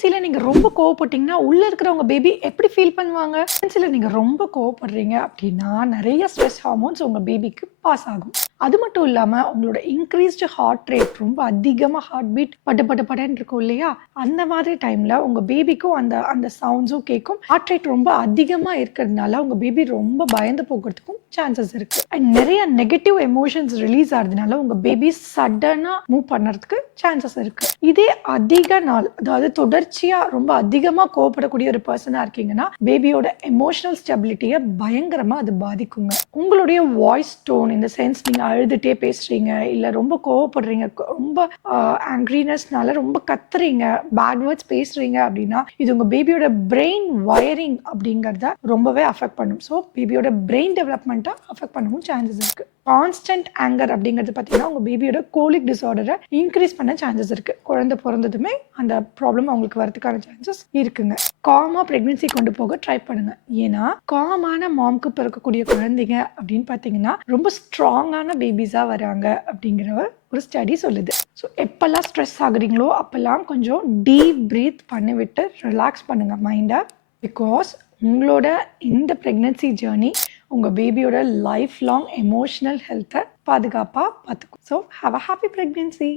சில நீங்க ரொம்ப கோவப்பட்டீங்கன்னா, உள்ள இருக்கிற உங்க பேபி எப்படி ஃபீல் பண்ணுவாங்க? சில நீங்க ரொம்ப கோவப்படுறீங்க அப்படின்னா, நெறைய ஸ்ட்ரெஸ் ஹார்மோன்ஸ் உங்க பேபிக்கு பாஸ் ஆகும். அது மட்டும் இல்லாம, உங்களோட இன்கிரீஸ்டு ஹார்ட் ரேட் ரொம்ப அதிகமா ஹார்ட் பீட் பட பட படன்னு இருக்கும் இல்லையா? அந்த மாதிரி டைம்ல உங்க பேபிக்கும் அந்த அந்த சவுண்ட்ஸும் கேட்கும். ஹார்ட் ரேட் ரொம்ப அதிகமா இருக்கிறதுனால, உங்க பேபி ரொம்ப பயந்து போகறதுக்கும் சான்சஸ் இருக்கு. அண்ட் நெறைய நெகட்டிவ் எமோஷன்ஸ் ரிலீஸ் ஆகுறதுனால, உங்க பேபி சடனா மூவ் பண்ணறதுக்கு சான்சஸ் இருக்கு. இதே அதிக நாள், அதாவது தொடர்ச்சியா ரொம்ப அதிகமா கோவப்படக்கூடிய ஒரு பெர்சனா இருக்கீங்கன்னா, பேபியோட எமோஷனல் ஸ்டெபிலிட்டிய பயங்கரமா அது பாதிக்குங்க. உங்களுடைய voice tone in the sense நீங்க அழுதுட்டே பேசுறீங்க, இல்ல ரொம்ப கோவப்படுறீங்க, ரொம்ப ஆங்க்ரினஸ்னால ரொம்ப கத்துறீங்க, பேட் வேர்ட்ஸ் பேசுறீங்க அப்படின்னா, இது உங்க பேபியோட பிரெயின் வயரிங் அப்படிங்கிறத ரொம்பவே அஃபெக்ட் பண்ணும். ஸோ பேபியோட பிரெயின் டெவலப்மெண்ட்டை அஃபெக்ட் பண்ணவும் சான்சஸ் இருக்கு. கான்ஸ்டன்ட் ஆங்கர் அப்படிங்கிறது பார்த்தீங்கன்னா, உங்க பேபியோட கோலிக் டிஸார்டரை இன்க்ரீஸ் பண்ண சான்சஸ் இருக்கு. குழந்தை பிறந்ததுமே அந்த ப்ராப்ளம் அவங்களுக்கு வரதுக்கான சான்சஸ் இருக்குங்க. காமா பிரெக்னன்சி கொண்டு போக ட்ரை பண்ணுங்க. ஏன்னா காமான மாம்க்கு பிறக்கக்கூடிய குழந்தைங்க அப்படின்னு பார்த்தீங்கன்னா, ரொம்ப ஸ்ட்ராங்கான பேபிஸா வராங்க அப்படிங்கிற ஒரு ஸ்டடி சொல்லுது. ஸோ எப்பெல்லாம் ஸ்ட்ரெஸ் ஆகுறீங்களோ அப்பெல்லாம் கொஞ்சம் டீப் பிரீத் பண்ணி விட்டு ரிலாக்ஸ் பண்ணுங்க மைண்டை. பிகாஸ் உங்களோட இந்த ப்ரெக்னன்சி ஜேர்னி உங்கள் பேபியோட லைஃப் லாங் எமோஷனல் ஹெல்த்தை பாதுகாப்பாக பார்த்துக்கும். So have a happy pregnancy.